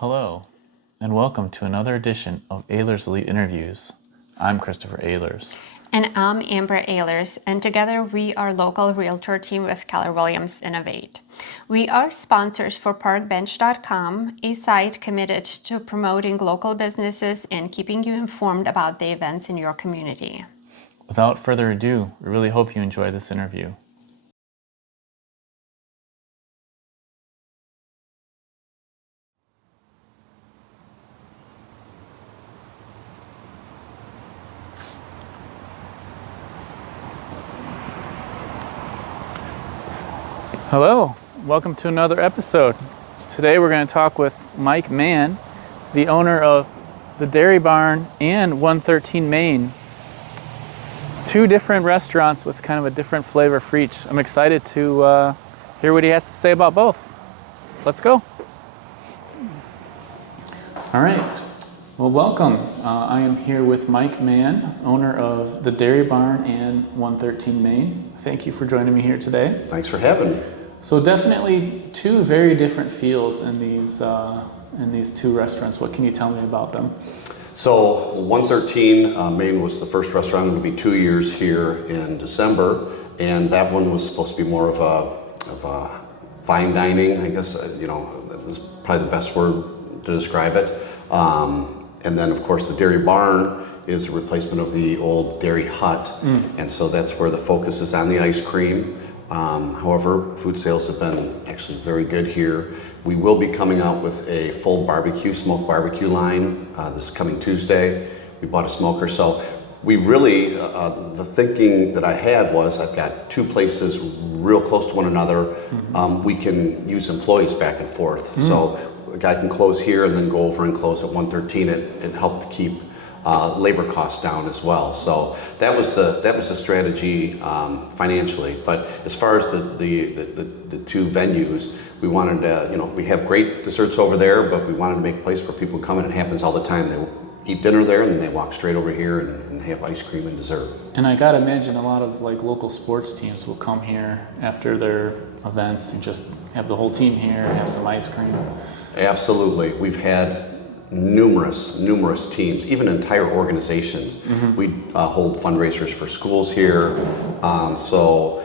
Hello, and welcome to another edition of Ehlers Elite Interviews. I'm Christopher Ehlers. And I'm Amber Ehlers, and together we are local realtor team with Keller Williams Innovate. We are sponsors for parkbench.com, a site committed to promoting local businesses and keeping you informed about the events in your community. Without further ado, we really hope you enjoy this interview. Hello, welcome to another episode. Today we're going to talk with Mike Mann, the owner of the Dairy Barn and 113 Main. Two different restaurants with kind of a different flavor for each. I'm excited to hear what he has to say about both. Let's go. All right, well, welcome. I am here with Mike Mann, owner of the Dairy Barn and 113 Main. Thank you for joining me here today. Thanks for having me. So definitely two very different feels in these two restaurants. What can you tell me about them? So 113 Main was the first restaurant. It would be 2 years here in December, and that one was supposed to be more of a fine dining, I guess. That was probably the best word to describe it. And then, of course, the Dairy Barn is a replacement of the old Dairy Hut, and so that's where the focus is on the ice cream. However, food sales have been actually very good here. We will be coming out with a full smoked barbecue line this coming Tuesday. We bought a smoker, so we really, the thinking that I had was I've got two places real close to one another. We can use employees back and forth. So a guy can close here and then go over and close at 113. It helped keep labor costs down as well. So that was the strategy financially. But as far as the two venues, we wanted to, we have great desserts over there, but we wanted to make a place where people come in. It happens all the time. They eat dinner there and then they walk straight over here and have ice cream and dessert. And I gotta imagine a lot of local sports teams will come here after their events and just have the whole team here, have some ice cream. Absolutely. We've had numerous teams, even entire organizations. We hold fundraisers for schools here. So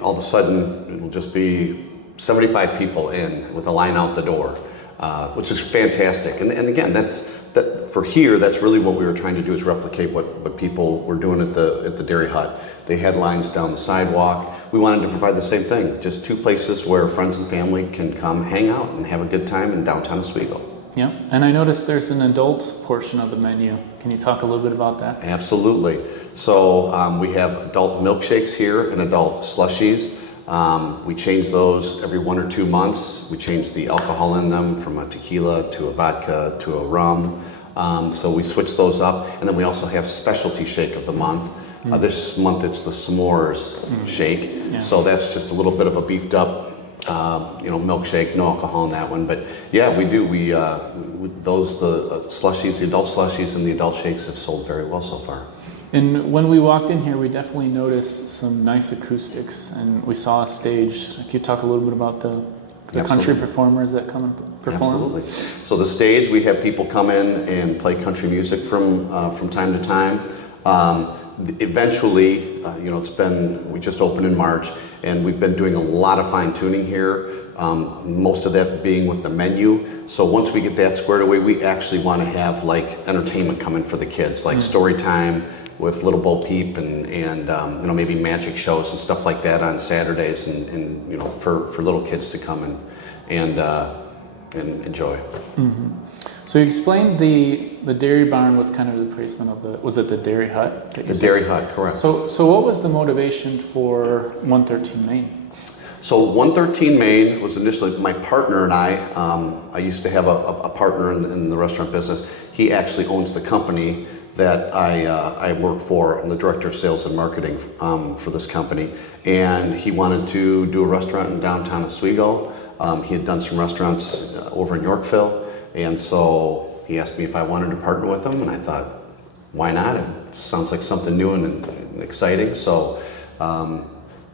all of a sudden, it will just be 75 people in with a line out the door, which is fantastic. And again, for here, that's really what we were trying to do, is replicate what people were doing at the Dairy Hut. They had lines down the sidewalk. We wanted to provide the same thing, just two places where friends and family can come hang out and have a good time in downtown Oswego. Yeah, and I noticed there's an adult portion of the menu. Can you talk a little bit about that? Absolutely. So we have adult milkshakes here and adult slushies. We change those every 1 or 2 months. We change the alcohol in them from a tequila to a vodka to a rum. So we switch those up. And then we also have specialty shake of the month. This month it's the s'mores shake. Yeah. So that's just a little bit of a beefed up milkshake, no alcohol in that one. But yeah, we do. The slushies, the adult slushies and the adult shakes have sold very well so far. And when we walked in here, we definitely noticed some nice acoustics, and we saw a stage. Can you talk a little bit about the country performers that come and perform? Absolutely. So the stage, we have people come in and play country music from time to time. Eventually, we just opened in March, and we've been doing a lot of fine tuning here, most of that being with the menu. So once we get that squared away, we actually want to have entertainment coming for the kids, like story time with Little Bo Peep and maybe magic shows and stuff like that on Saturdays, and for little kids to come and enjoy. Mm-hmm. So you explained the Dairy Barn was kind of the replacement of was it the Dairy Hut? The Dairy Hut, correct. So what was the motivation for 113 Main? So 113 Main was initially my partner and I used to have a partner in the restaurant business. He actually owns the company that I work for. I'm the director of sales and marketing for this company. And he wanted to do a restaurant in downtown Oswego. He had done some restaurants over in Yorkville. And so he asked me if I wanted to partner with him, and I thought, why not? It sounds like something new and exciting. So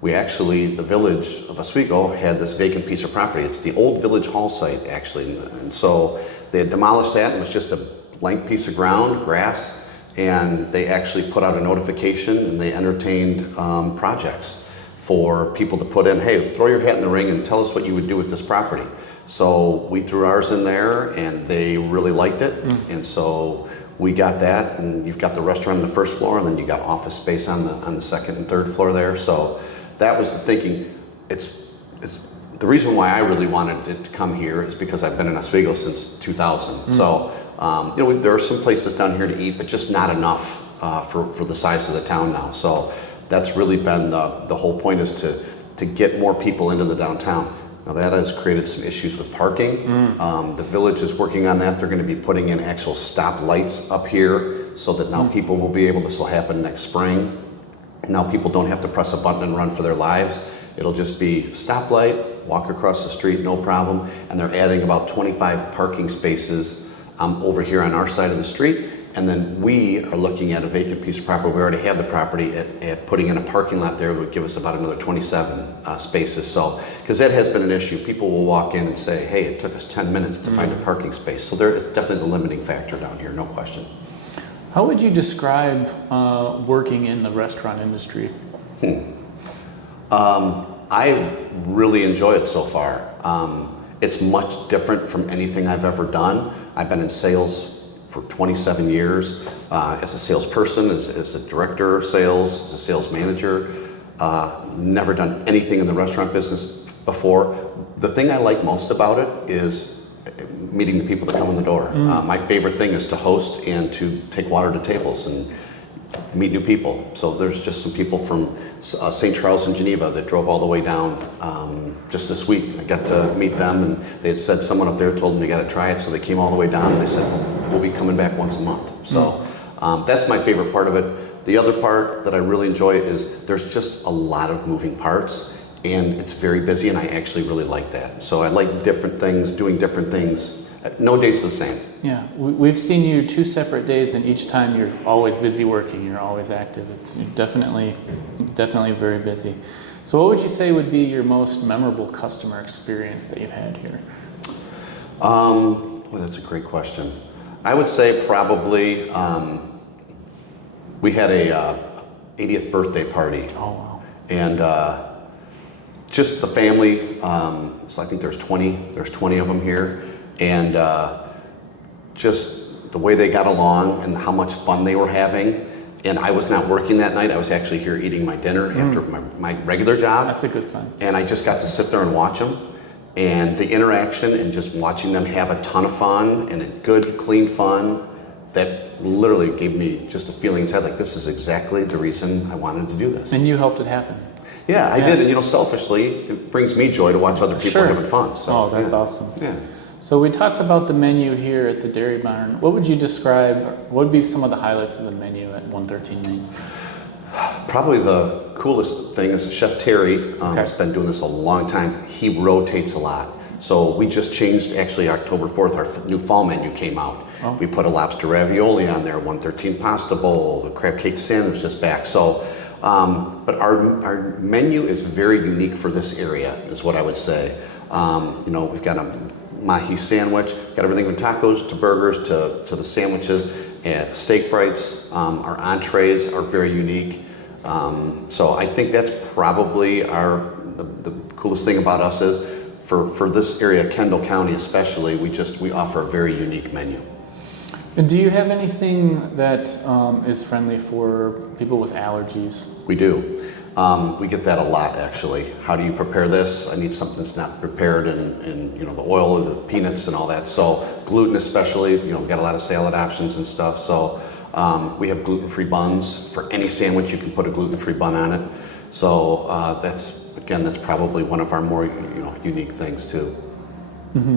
we actually, the village of Oswego had this vacant piece of property. It's the old village hall site, actually. And so they had demolished that, and it was just a blank piece of ground, grass, and they actually put out a notification, and they entertained projects for people to put in, hey, throw your hat in the ring and tell us what you would do with this property. So we threw ours in there, and they really liked it. And so we got that, and you've got the restaurant on the first floor, and then you got office space on the second and third floor there. So that was the thinking. It's the reason why I really wanted it to come here is because I've been in Oswego since 2000. So there are some places down here to eat, but just not enough for the size of the town now. So that's really been the whole point, is to get more people into the downtown. Now that has created some issues with parking. The village is working on that. They're going to be putting in actual stop lights up here so that now people will be able, this will happen next spring. Now people don't have to press a button and run for their lives. It'll just be stoplight, walk across the street, no problem. And they're adding about 25 parking spaces over here on our side of the street. And then we are looking at a vacant piece of property. We already have the property at putting in a parking lot there would give us about another 27 spaces. So, because that has been an issue. People will walk in and say, hey, it took us 10 minutes to find a parking space. So it's definitely the limiting factor down here, no question. How would you describe working in the restaurant industry? I really enjoy it so far. It's much different from anything I've ever done. I've been in sales for 27 years as a salesperson, as a director of sales, as a sales manager. Never done anything in the restaurant business before. The thing I like most about it is meeting the people that come in the door. My favorite thing is to host and to take water to tables and meet new people. So there's just some people from St. Charles and Geneva that drove all the way down just this week. I got to meet them, and they had said someone up there told them they got to try it, so they came all the way down, and they said, we'll be coming back once a month. So that's my favorite part of it. The other part that I really enjoy is there's just a lot of moving parts, and it's very busy, and I actually really like that. So I like different things, doing different things. No day's the same. Yeah, we've seen you 2 separate days, and each time you're always busy working, you're always active. It's definitely very busy. So what would you say would be your most memorable customer experience that you've had here? Well, that's a great question. I would say probably we had a 80th birthday party. Oh, wow. And just the family, so I think there's 20 of them here. And just the way they got along and how much fun they were having. And I was not working that night. I was actually here eating my dinner after my regular job. That's a good sign. And I just got to sit there and watch them. And the interaction and just watching them have a ton of fun and a good, clean fun, that literally gave me just a feeling inside like, this is exactly the reason I wanted to do this. And you helped it happen. Yeah, I did. And selfishly, it brings me joy to watch other people having fun. So, that's awesome. Yeah. So we talked about the menu here at the Dairy Barn. What would you describe, what would be some of the highlights of the menu at 113 Main? Probably the coolest thing is Chef Terry has been doing this a long time. He rotates a lot. So we just changed, actually October 4th, our new fall menu came out. Oh. We put a lobster ravioli on there, 113 pasta bowl, the crab cake sandwich just back. So, but our menu is very unique for this area, is what I would say. We've got a mahi sandwich, got everything from tacos to burgers to the sandwiches, steak frites. Our entrees are very unique. So I think that's probably the coolest thing about us is for this area, Kendall County especially, we offer a very unique menu. And do you have anything that is friendly for people with allergies? We do. We get that a lot, actually. How do you prepare this? I need something that's not prepared in the oil or the peanuts and all that. So gluten especially, we've got a lot of salad options and stuff. So we have gluten-free buns. For any sandwich, you can put a gluten-free bun on it. So that's probably one of our more unique things too. Mm-hmm.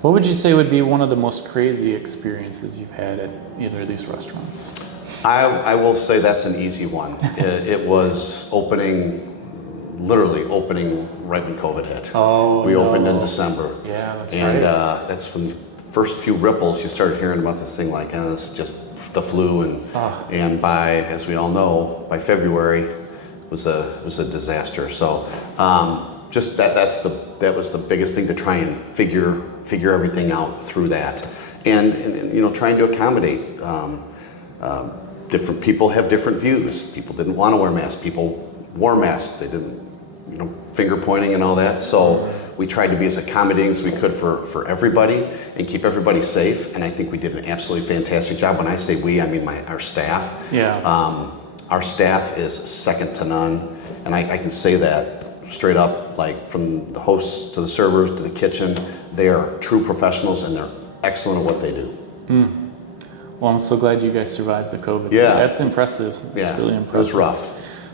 What would you say would be one of the most crazy experiences you've had at either of these restaurants? I will say that's an easy one. It was literally opening right when COVID hit. Oh, we opened in December. Yeah, that's right. And that's when the first few ripples, you started hearing about this thing like, this is just the flu. And by, as we all know, by February, was a disaster. So just that was the biggest thing, to try and figure everything out through that, and you know, trying to accommodate. Different people have different views. People didn't want to wear masks. People wore masks. They didn't, you know, finger pointing and all that. So we tried to be as accommodating as we could for everybody and keep everybody safe. And I think we did an absolutely fantastic job. When I say we, I mean our staff. Yeah. Our staff is second to none. And I can say that straight up, like from the hosts to the servers to the kitchen. They are true professionals, and they're excellent at what they do. Well, I'm so glad you guys survived the COVID. Yeah. That's impressive. That's really impressive. It was rough.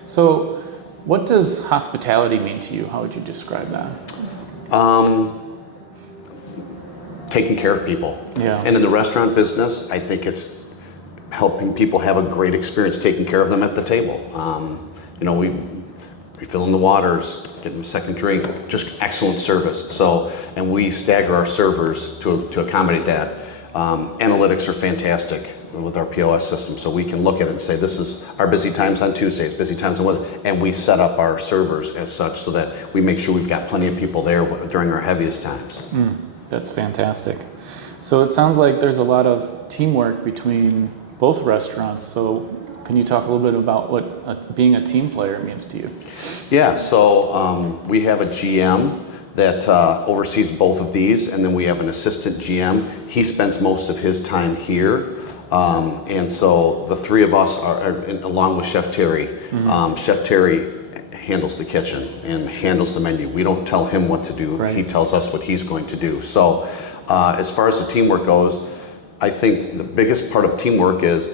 So what does hospitality mean to you? How would you describe that? Taking care of people. Yeah. And in the restaurant business, I think it's helping people have a great experience, taking care of them at the table. You know, we refilling the waters, getting a second drink, just excellent service. So, and we stagger our servers to accommodate that. Analytics are fantastic with our POS system, so we can look at it and say, this is our busy times on Tuesdays, busy times on Wednesdays, and we set up our servers as such so that we make sure we've got plenty of people there during our heaviest times. That's fantastic. So it sounds like there's a lot of teamwork between both restaurants. So can you talk a little bit about what being a team player means to you? Yeah, so we have a GM that oversees both of these, and then we have an assistant GM. He spends most of his time here, and so the three of us are along with Chef Terry. Chef Terry handles the kitchen and handles the menu. We don't tell him what to do. Right. He tells us what he's going to do. So as far as the teamwork goes, I think the biggest part of teamwork is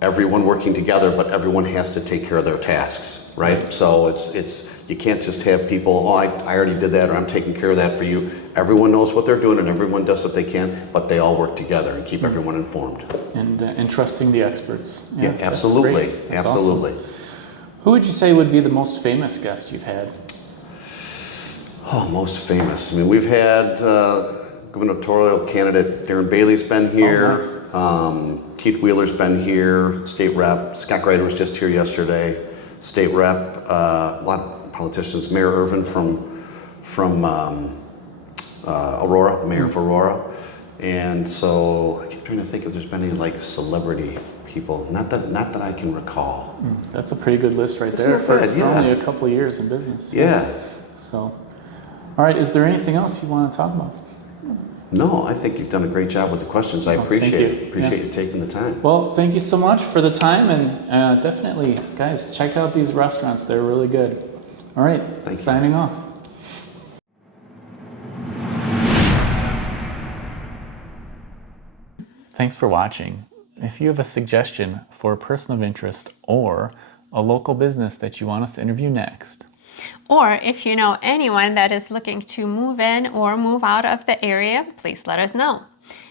everyone working together, but everyone has to take care of their tasks, right? So it's you can't just have people, oh, I already did that, or I'm taking care of that for you. Everyone knows what they're doing, and everyone does what they can, but they all work together and keep everyone informed. And trusting the experts. Yeah, absolutely, That's absolutely. Awesome. Who would you say would be the most famous guest you've had? Oh, most famous. I mean, we've had gubernatorial candidate Darren Bailey's been here. Oh, nice. Keith Wheeler's been here. State Rep Scott Greider was just here yesterday. State Rep, a lot of politicians. Mayor Irvin from Aurora, the mayor of Aurora. And so I keep trying to think if there's been any like celebrity people. Not that I can recall. That's a pretty good list right Isn't there that for bad? Yeah. only a couple of years in business. Yeah. So, all right. Is there anything else you want to talk about? No, I think you've done a great job with the questions. I appreciate it. Appreciate you taking the time. Well, thank you so much for the time, and definitely, guys, check out these restaurants. They're really good. All right, signing off. Thanks for watching. If you have a suggestion for a person of interest or a local business that you want us to interview next, or if you know anyone that is looking to move in or move out of the area, please let us know.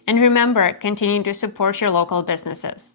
And remember, continue to support your local businesses.